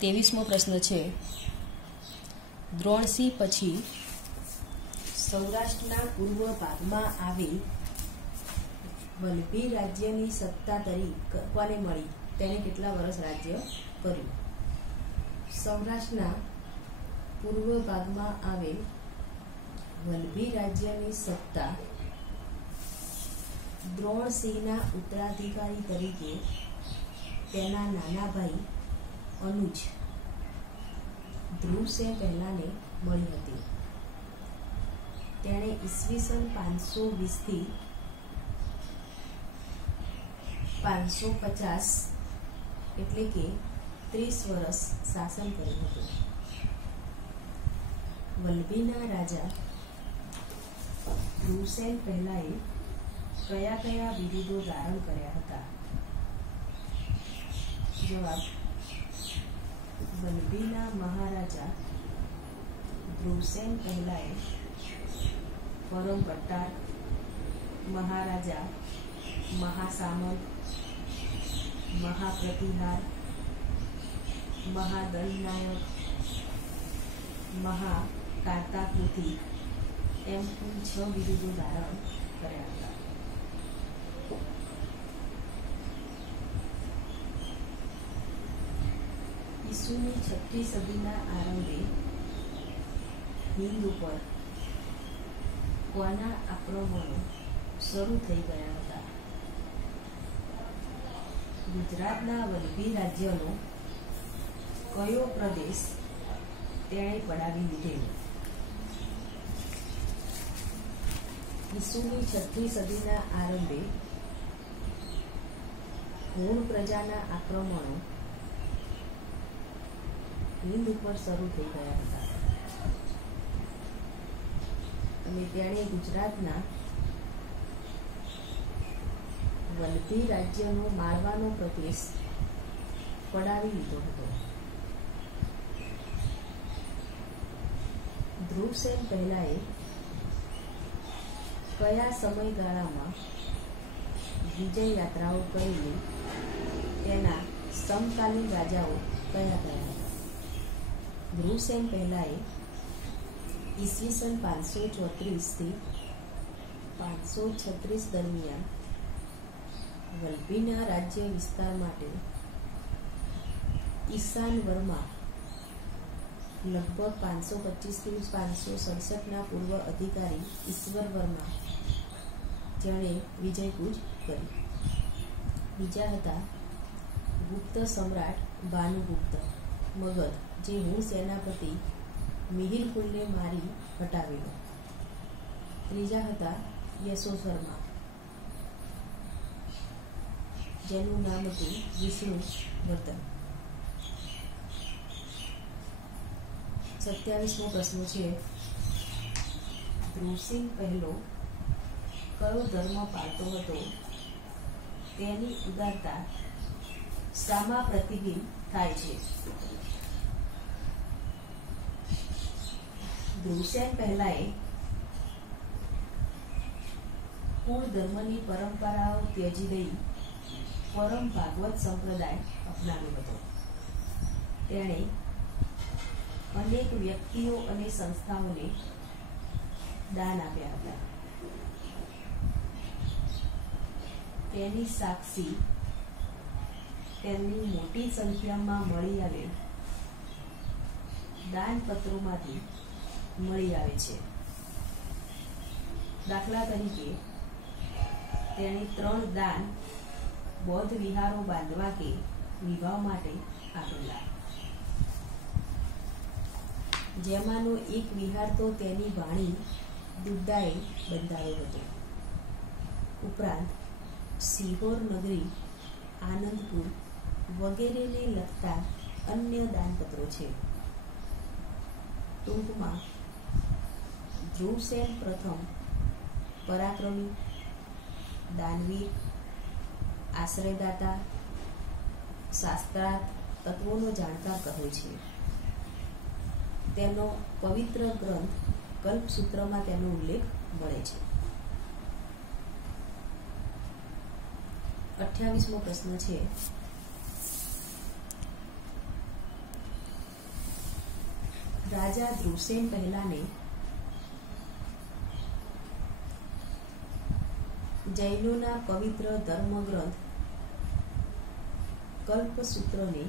23મો પ્રશ્ન છે, દ્રોણસિંહ પછી સૌરાષ્ટ્રના પૂર્વ ભાગમાં આવેલ વલભી રાજ્યની સત્તા કોને મળી? તેને કેટલા વર્ષ રાજ્ય કર્યું? સૌરાષ્ટ્રના પૂર્વ ભાગમાં આવેલ વલભી રાજ્યની સત્તા દ્રોણસિંહના ઉત્તરાધિકારી તરીકે તેના નાના ભાઈ અનુજ ધ્રુવસેન પહેલાને મળી હતી. તેણે ઈસવીસન 520 થી 550 એટલે કે 30 વર્ષ શાસન કર્યું હતું. વલભીના રાજા ધ્રુવસેન પહેલાએ કયા કયા બિરુદો ધારણ કર્યા હતા? જવાબ: વલભીના મહારાજા ધ્રુવસેન પહેલાએ પરમ ભટ્ટાર, મહારાજા, મહાસામંત, મહાપ્રતિહાર, મહાદંડનાયક, મહાકાર્તાકૃતિ એમ કુલ 6 બિરુદો ધારણ કર્યા હતા. ઈસુની 6મી સદીના આરંભે હિંદ ઉપર કોના આક્રમણો શરૂ થઈ ગયા હતા? ગુજરાતના વલભી રાજ્યનો કયો પ્રદેશ તેણે પડાવી લીધેલો? ઈસુની 6મી સદીના આરંભે હુણ પ્રજાના આક્રમણો હિંદ ઉપર શરૂ થઈ ગયા હતા અને તેણે ગુજરાતના વલભી રાજ્યનો માળવાનો પ્રદેશ પડાવી લીધો હતો. ધ્રુવસેન પહેલાએ કયા સમયગાળામાં વિજય યાત્રાઓ કરીને તેના સમકાલીન રાજાઓ કયા કયા હતા? ધ્રુવસેન પહેલાએ ઈસવીસન 534 થી 536 દરમિયાન વલભીના રાજ્ય વિસ્તાર માટે ઈશાન વર્મા લગભગ 525 થી 567 પૂર્વ અધિકારી ઈશ્વર વર્મા જેણે વિજયકૂચ કરી. બીજા હતા ગુપ્ત સમ્રાટ ભાનુગુપ્ત મગધ, જે હુણ સેનાપતિ મિહિરકુલને મારી હટાવેલો. ત્રીજા હતા યશોધર્મા, જેનું નામ હતું વિષ્ણુવર્ધન. 27મો પ્રશ્ન છે, ધ્રુવસિંહ પહેલો કયો ધર્મ પાળતો હતો? તેની ઉદારતા શામાં પ્રતિબિંબ થાય છે? ધ્રુવસેન પહેલાએ કુળ ધર્મની પરંપરાઓ ત્યજી દઈ પરમ ભાગવત સંપ્રદાય અપનાવ્યો હતો. તેણે અનેક વ્યક્તિઓ અને સંસ્થાઓને દાન આપ્યા હતા. તેની સાક્ષી તેમની મોટી સંખ્યામાં મળી આવેલ દાનપત્રોમાંથી મળી આવે છે. દાખલા તરીકે તેણે 3 દાન બૌદ્ધ વિહારો બાંધવા કે વિવાહ માટે આપેલા, જેમાંનો એક વિહાર તો તેની વાણી દુદ્દાએ બંધાવ્યો હતો. ઉપરાંત સિહોર નગરી, આનંદપુર વગેરેને લગતા અન્ય દાનપત્રો છે. ટૂંકમાં ધ્રુવસેન પ્રથમ પરાક્રમી, દાનવીર, આશ્રયદાતા, શાસ્ત્રાર્થ તત્વોનો જાણકાર કહે છે. તેનો પવિત્ર ગ્રંથ કલ્પસૂત્રમાં તેનો ઉલ્લેખ મળે છે. 28મો પ્રશ્ન છે, રાજા ધ્રુવસેન પહેલાને જૈનોના પવિત્ર ધર્મગ્રંથ કલ્પસૂત્રને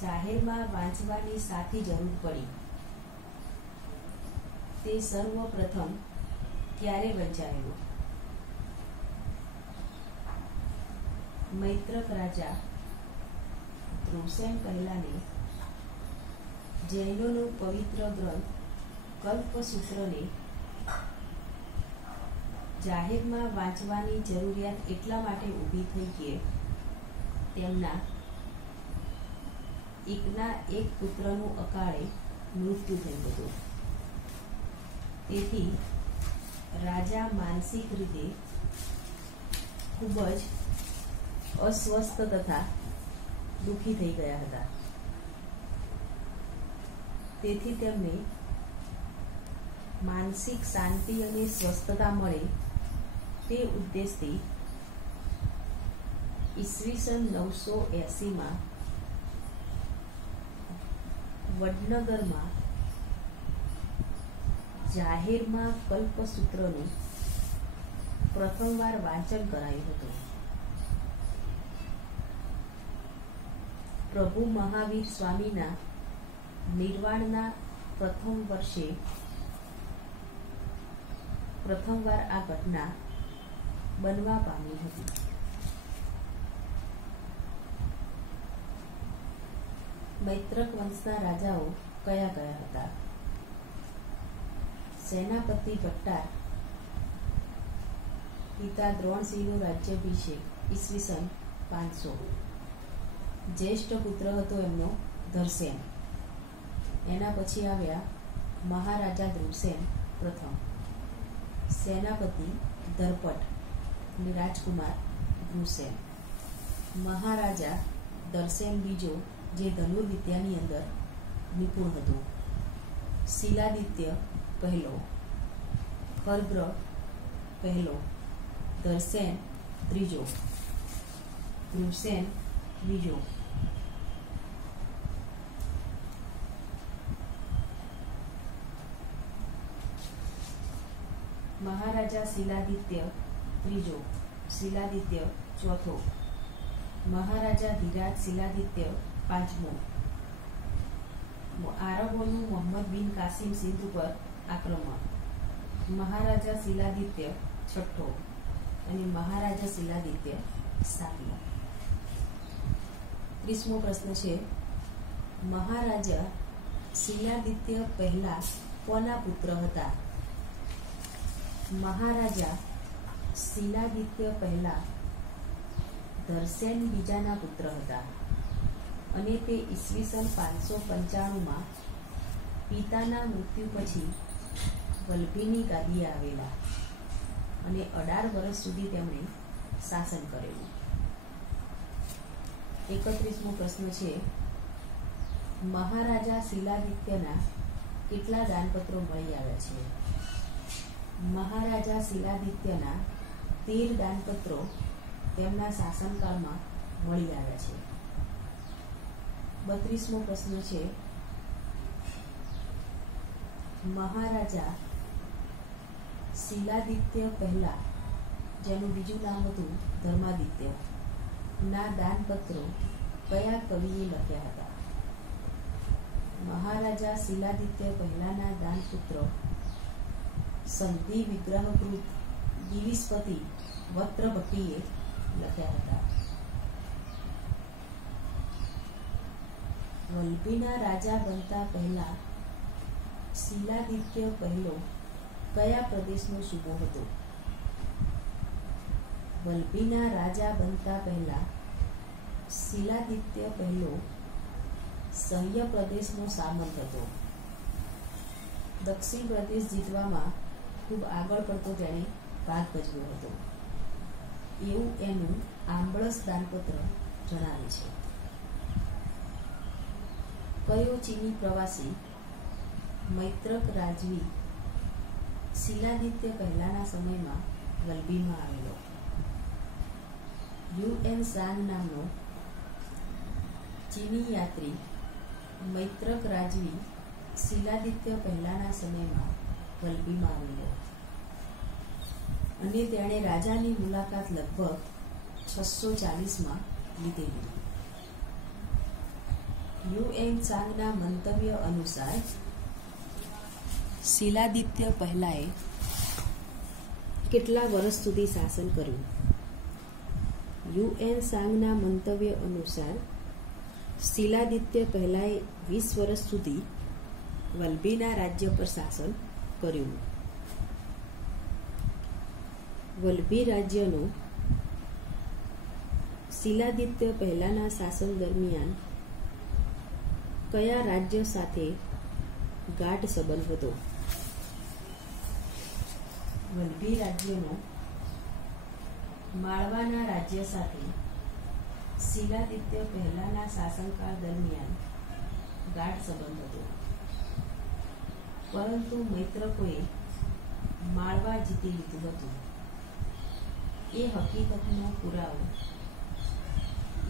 જાહેરમાં વાંચવાની સાથી જરૂર પડી. તે સર્વપ્રથમ ક્યારે વંચાયેલું? મૈત્રક રાજા ધ્રુવસેન પહેલાને જૈનોનું પવિત્ર ગ્રંથ કલ્પસૂત્રને જાહેરમાં વાંચવાની જરૂરિયાત એટલા માટે ઊભી થઈ કે તેમના એકના એક પુત્રનું અકાળે મૃત્યુ થયું હતું. તેથી રાજા માનસિક રીતે ખૂબ જ અસ્વસ્થ તથા દુઃખી થઈ ગયા હતા. તેથી તેમને માનસિક શાંતિ અને સ્વસ્થતા મળે તે ઉદ્દેશથી ઈસવીસન 980માં વડનગરમાં જાહેરમાં કલ્પસૂત્રનું પ્રથમવાર વાંચન કરાયું હતું. પ્રભુ મહાવીર સ્વામીના નિર્વાણના પ્રથમ વર્ષે પ્રથમવાર આ ઘટના બનવા પામી હતી. મૈત્રક વંશના રાજાઓ કયા કયા હતા? સેનાપતિ ભટ્ટાર પિતા દ્રોણસિંહનો રાજ્યાભિષેક ઈસવીસન 500. જ્યેષ્ઠ પુત્ર હતો એમનો ધરસેન. એના પછી આવ્યા મહારાજા ધ્રુવસેન પ્રથમ, સેનાપતિ ધરપટ અને રાજકુમાર ધ્રુવસેન, મહારાજા ધરસેન બીજો જે ધનુર્વિદ્યાની અંદર નિપુણ હતો, શિલાદિત્ય પહેલો, ખરગ્રહ પહેલો, ધરસેન ત્રીજો, ધ્રુવસેન બીજો. મહારાજા શિલાદિત્ય ત્રીજો, શિલાદિત્ય ચોથો, મહારાજા ધીરાજ શિલાદિત્ય પાંચમો, આરબોનું મોહમ્મદ બિન કાસિમ સિંધ ઉપર આક્રમણ, મહારાજા શિલાદિત્ય છઠ્ઠો અને મહારાજા શિલાદિત્ય સાતમો. 30મો પ્રશ્ન છે, મહારાજા શિલાદિત્ય પહેલા કોના પુત્ર હતા? મહારાજા શિલાદિત્ય પહેલા ધરસેન બીજાના પુત્ર હતા અને તે ઈસવીસન 595માં પિતાના મૃત્યુ પછી વલ્લભીની ગાદીએ આવેલા અને 18 વર્ષ સુધી તેમણે શાસન કરેલું. 31મો પ્રશ્ન છે, મહારાજા શિલાદિત્યના કેટલા દાનપત્રો મળી આવ્યા છે? મહારાજા શિલાદિત્યના 13 દાનપત્રો તેમના શાસનકાળમાં મળી આવ્યા છે. 32મો પ્રશ્ન છે, મહારાજા શિલાદિત્ય પહેલા, જેનું બીજું નામ હતું ધર્માદિત્ય, ના દાનપત્રો કયા કવિએ લખ્યા હતા? મહારાજા શિલાદિત્ય પહેલાના દાનપત્રો સંધિ વિગ્રહકૃત ગિરીશપતિ વક્રભટ્ટીએ લખ્યા હતા. વલ્લભીના રાજા બનતા પહેલા શિલાદિત્ય પહેલો કયા પ્રદેશનો સૂબો હતો? વલ્લભીના રાજા બનતા પહેલા શિલાદિત્ય પહેલો સહ્ય પ્રદેશનો સામંત હતો. દક્ષિણ પ્રદેશ જીતવામાં ખૂબ આગળ પડતો તેણે ભાગ ભજવ્યો હતો એવું એનું આંબળસ દાનપત્ર જણાવે છે. કયો ચીની પ્રવાસી મૈત્રક રાજવી શિલાદિત્ય પહેલાના સમયમાં વલ્લભીમાં આવેલો? યુએન સાંગ નામનો ચીની યાત્રી મૈત્રક રાજવી શિલાદિત્ય પહેલાના સમયમાં વલ્લભીમાં આવ્યો અને તેણે રાજાની મુલાકાત લગભગ 640માં લીધેલી. યુએન ચાંગના મંતવ્ય અનુસાર શિલાદિત્ય પહેલાએ કેટલા વર્ષ સુધી શાસન કર્યું? યુએન ચાંગના મંતવ્ય અનુસાર શિલાદિત્ય પહેલાએ 20 વર્ષ સુધી વલ્લભીના રાજ્ય પર શાસન કર્યું. વલ્લભી રાજ્યનો શિલાદિત્ય પહેલાના શાસન દરમિયાન કયા રાજ્ય સાથે ગાઢ સંબંધ હતો? વલ્લભી રાજ્યનો માળવાના રાજ્ય સાથે શિલાદિત્ય પહેલાના શાસનકાળ દરમિયાન ગાઢ સંબંધ હતો, પરંતુ મૈત્રકોએ માળવા જીતી લીધું હતું. એ હકીકતનો પુરાવો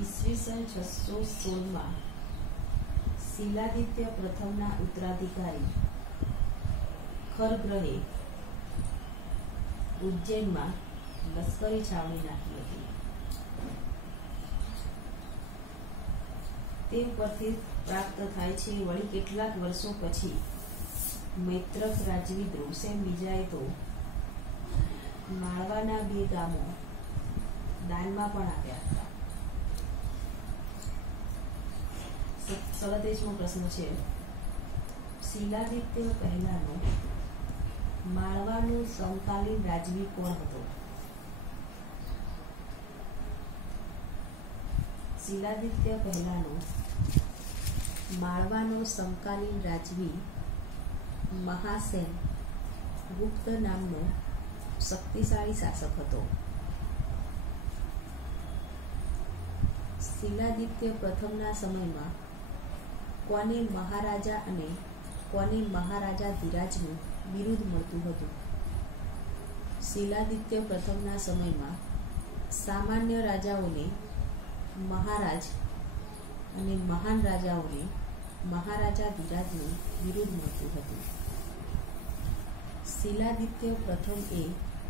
ઈસવીસન 616માં શિલાદિત્ય પ્રથમના ઉત્તરાધિકારી ખરગ્રહે ઉજ્જૈનમાં લશ્કરી છાવણી નાખી હતી. તે પરથી પ્રાપ્ત થાય છે. વળી કેટલાક વર્ષો પછી મૈત્રક રાજવી દ્રુસેન બીજાએ તો માળવાના 2 ગામો દાનમાં પણ આપ્યા હતા. 37મો પ્રશ્ન છે, શિલાદિત્ય પહેલાનો માળવાનો સમકાલીન રાજવી કોણ હતો? શિલાદિત્ય પહેલાનો માળવાનો સમકાલીન રાજવી મહાસેન ગુપ્ત નામનો શક્તિશાળી શાસક હતો. શિલાદિત્ય પ્રથમના સમયમાં કોને મહારાજા અને કોને મહારાજા ધીરાજનું બિરુદ મળતું હતું? શિલાદિત્ય પ્રથમના સમયમાં સામાન્ય રાજાઓને મહારાજ અને મહાન રાજાઓને મહારાજા ધીરાજનું બિરુદ મળતું હતું. શિલાદિત્ય પ્રથમ એ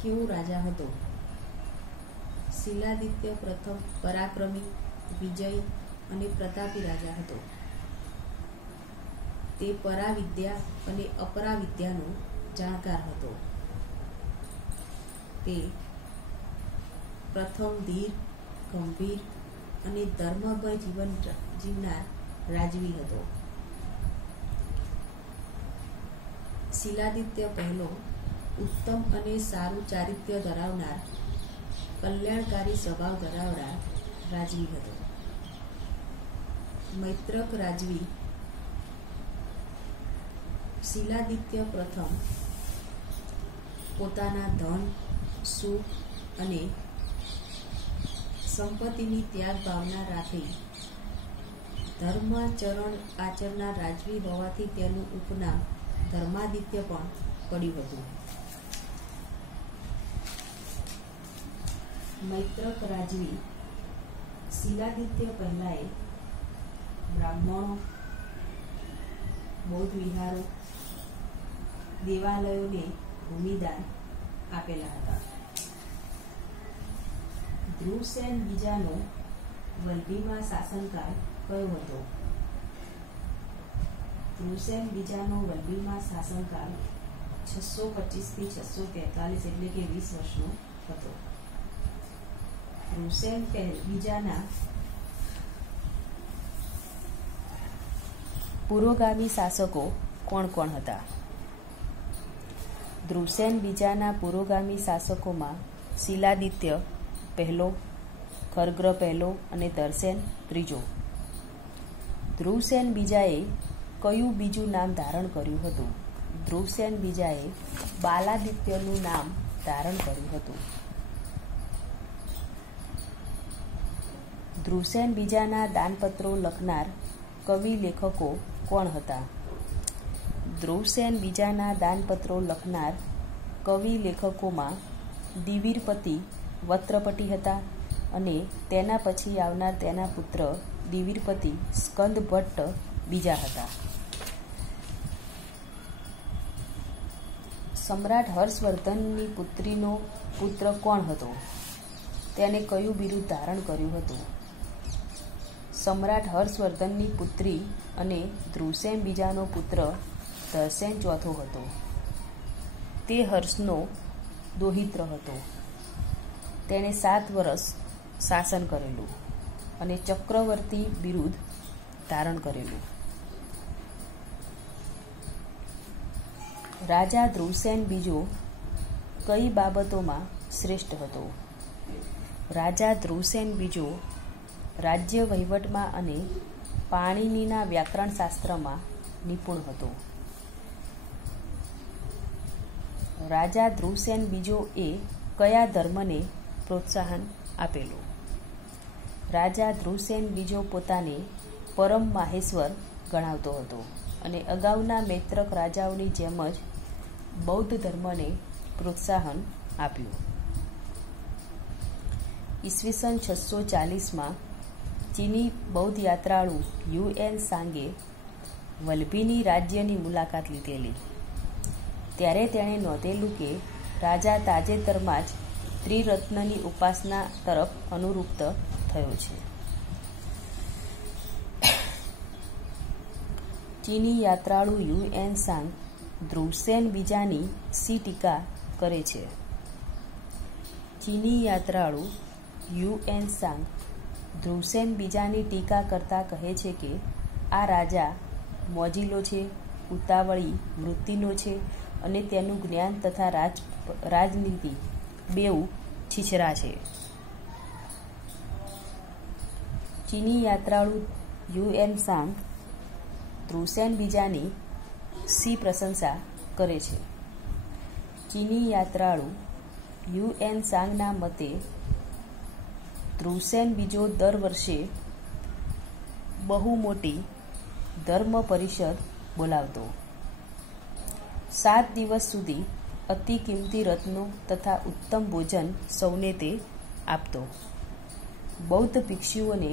કેવો રાજા હતો? શિલાદિત્ય પ્રથમ પરાક્રમી, વિજયી અને પ્રતાપી રાજા હતો. તે પરાવિદ્યા અને અપરાવિદ્યાનો જાણકાર હતો. તે પ્રથમ ધીર, ગંભીર અને ધર્મભય જીવન જીવનાર રાજવી હતો. શિલાદિત્ય પહેલો ઉત્તમ અને સારું ચારિત્ર્ય ધરાવનાર, કલ્યાણકારી સ્વભાવ ધરાવનાર રાજવી હતો. મૈત્રક રાજવી શિલાદિત્ય પ્રથમ પોતાના ધન, સુખ અને સંપત્તિની ત્યાગ ભાવના રાખી ધર્માચરણ આચરનાર રાજવી હોવાથી તેનું ઉપનામ ધર્માદિત્ય પણ પડ્યું હતું. મૈત્રક રાજવી શિલાદિત્ય પહેલાએ બ્રાહ્મણો, બૌદ્ધ વિહારો, દેવાલયોને ભૂમિદાન આપેલા હતા. ધ્રુવસેન બીજાનો વલ્લભીમાં શાસનકાળ કયો હતો? ધ્રુવસેન બીજાનો વલ્લભીમાં શાસનકાળ 625 થી 643 એટલે કે 20 વર્ષનો હતો. ધ્રુવસેન બીજાના પુરોગામી શાસકો કોણ કોણ હતા? ધ્રુવસેન બીજાના પુરોગામી શાસકોમાં શિલાદિત્ય પહેલો, ખરગ્રહ પહેલો અને તરસેન ત્રીજો. ધ્રુવસેન બીજાએ કયું બીજું નામ ધારણ કર્યું હતું? ધ્રુવસેન બીજાએ બાલાદિત્યનું નામ ધારણ કર્યું હતું. ધ્રુવસેન બીજાના દાનપત્રો લખનાર કવિ લેખકો કોણ હતા? ધ્રુવસેન બીજાના દાનપત્રો લખનાર કવિ લેખકોમાં દિવીરપતિ વત્રપટી હતા અને તેના પછી આવનાર તેના પુત્ર દિવીરપતિ સ્કંદભટ્ટ બીજા હતા. સમ્રાટ હર્ષવર્ધનની પુત્રીનો પુત્ર કોણ હતો? તેને કયું બિરુદ ધારણ કર્યું હતું? સમ્રાટ હર્ષવર્ધનની પુત્રી અને ધ્રુવસેન બીજાનો પુત્ર ધરસેન ચોથો હતો. તે હર્ષનો દોહિત્ર હતો. તેણે 7 વર્ષ શાસન કરેલું અને ચક્રવર્તી બિરુદ ધારણ કરેલું. રાજા ધ્રુવસેન બીજો કઈ બાબતોમાં શ્રેષ્ઠ હતો? રાજા ધ્રુવસેન બીજો રાજ્ય વહીવટમાં અને પાણિનીના વ્યાકરણ શાસ્ત્રમાં નિપુણ હતો. રાજા ધ્રુવસેન બીજો એ કયા ધર્મને પ્રોત્સાહન આપેલું? રાજા ધ્રુવસેન બીજો પોતાને પરમ માહેશ્વર ગણાવતો હતો અને અગાઉના મૈત્રક રાજાઓની જેમ જ બૌદ્ધ ધર્મને પ્રોત્સાહન આપ્યું. ઈસવીસન 640માં ચીની બૌદ્ધ યાત્રાળુ યુએન સાંગે વલ્લભીની રાજ્યની મુલાકાત લીધેલી. ત્યારે તેણે નોંધેલું કે રાજા તાજેતરમાં જ ત્રિરત્નની ઉપાસના તરફ અનુરુક્ત થયો છે. ચીની યાત્રાળુ યુએન સાંગ ધ્રુવસેન બીજાની સી ટીકા કરે છે? ચીની યાત્રાળુ યુએન સાંગ ધ્રુવસેન બીજાની ટીકા કરતા કહે છે કે આ રાજા મોજીલો છે, ઉતાવળી વૃત્તિનો છે અને તેનું જ્ઞાન તથા રાજનીતિ બેઉ છીછરા છે. ચીની યાત્રાળુ યુએન સાંગ ધ્રુવસેન બીજાની સી પ્રશંસા કરે છે. ચીની યાત્રાળુ યુએન સાંગના મતે ધ્રુવસેન બીજો દર વર્ષે બહુ મોટી ધર્મ પરિષદ બોલાવતો. 7 દિવસ સુધી અતિ કિંમતી રત્નો તથા ઉત્તમ ભોજન સૌને તે આપતો. બૌદ્ધ ભિક્ષુઓને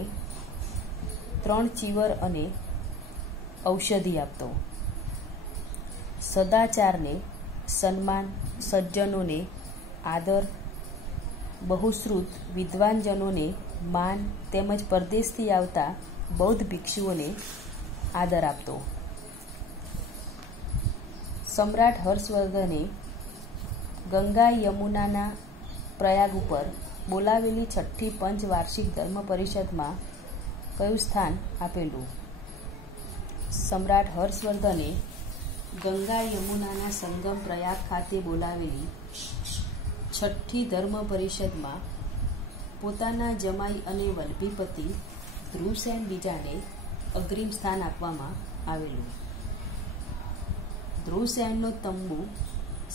3 ચીવર અને ઔષધિ આપતો. સદાચારને સન્માન, સજ્જનોને આદર, બહુશ્રુત વિદ્વાનજનોને માન તેમજ પરદેશથી આવતા બૌદ્ધ ભિક્ષુઓને આદર આપતો. સમ્રાટ હર્ષવર્ધને ગંગા યમુનાના પ્રયાગ ઉપર બોલાવેલી 6ઠ્ઠી પંચવાર્ષિક ધર્મ પરિષદમાં કયું સ્થાન આપેલું? સમ્રાટ હર્ષવર્ધને ગંગા યમુનાના સંગમ પ્રયાગ ખાતે બોલાવેલી 6ઠ્ઠી ધર્મ પરિષદમાં પોતાના જમાઈ અને વલ્લભીપતિ ધ્રુવસેન બીજાને અગ્રીમ સ્થાન આપવામાં આવેલું. ધ્રુવસેનનો તંબુ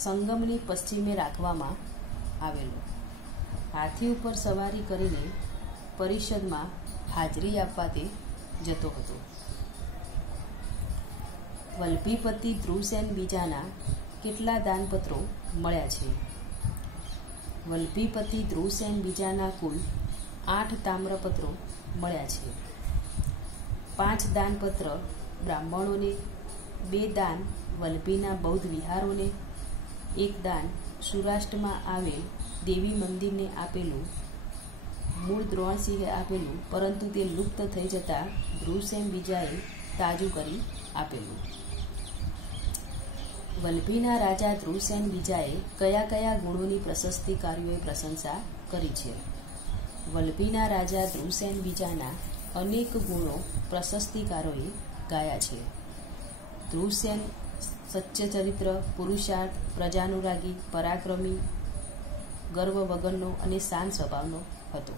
સંગમની પશ્ચિમે રાખવામાં આવેલો. હાથી ઉપર સવારી કરીને પરિષદમાં હાજરી આપવા તે જતો હતો. વલ્લભીપતિ ધ્રુવસેન બીજાના કેટલા દાનપત્રો મળ્યા છે? વલ્લભીપતિ ધ્રુવસેન બીજાના કુલ 8 તામ્રપત્રો મળ્યા છે. 5 દાનપત્ર બ્રાહ્મણોને, 2 દાન વલ્લભીના બૌદ્ધ વિહારોને, 1 દાન સૌરાષ્ટ્રમાં આવેલ દેવી મંદિરને આપેલું. મૂળ દ્રોણસિંહે આપેલું, પરંતુ તે લુપ્ત થઈ જતા ધ્રુવસેન બીજાએ તાજું કરી આપેલું. વલ્લભીના રાજા ધ્રુવસેન બીજાએ કયા કયા ગુણોની પ્રશસ્તિકારોએ પ્રશંસા કરી છે? વલ્લભીના રાજા ધ્રુવસેન બીજાના અનેક ગુણો પ્રશસ્તિકારોએ ગાયા છે. ધ્રુવસેન સચ્ચરિત્ર, પુરુષાર્થ, પ્રજાનુરાગી, પરાક્રમી, ગર્વ વગરનો અને શાંત સ્વભાવનો હતો.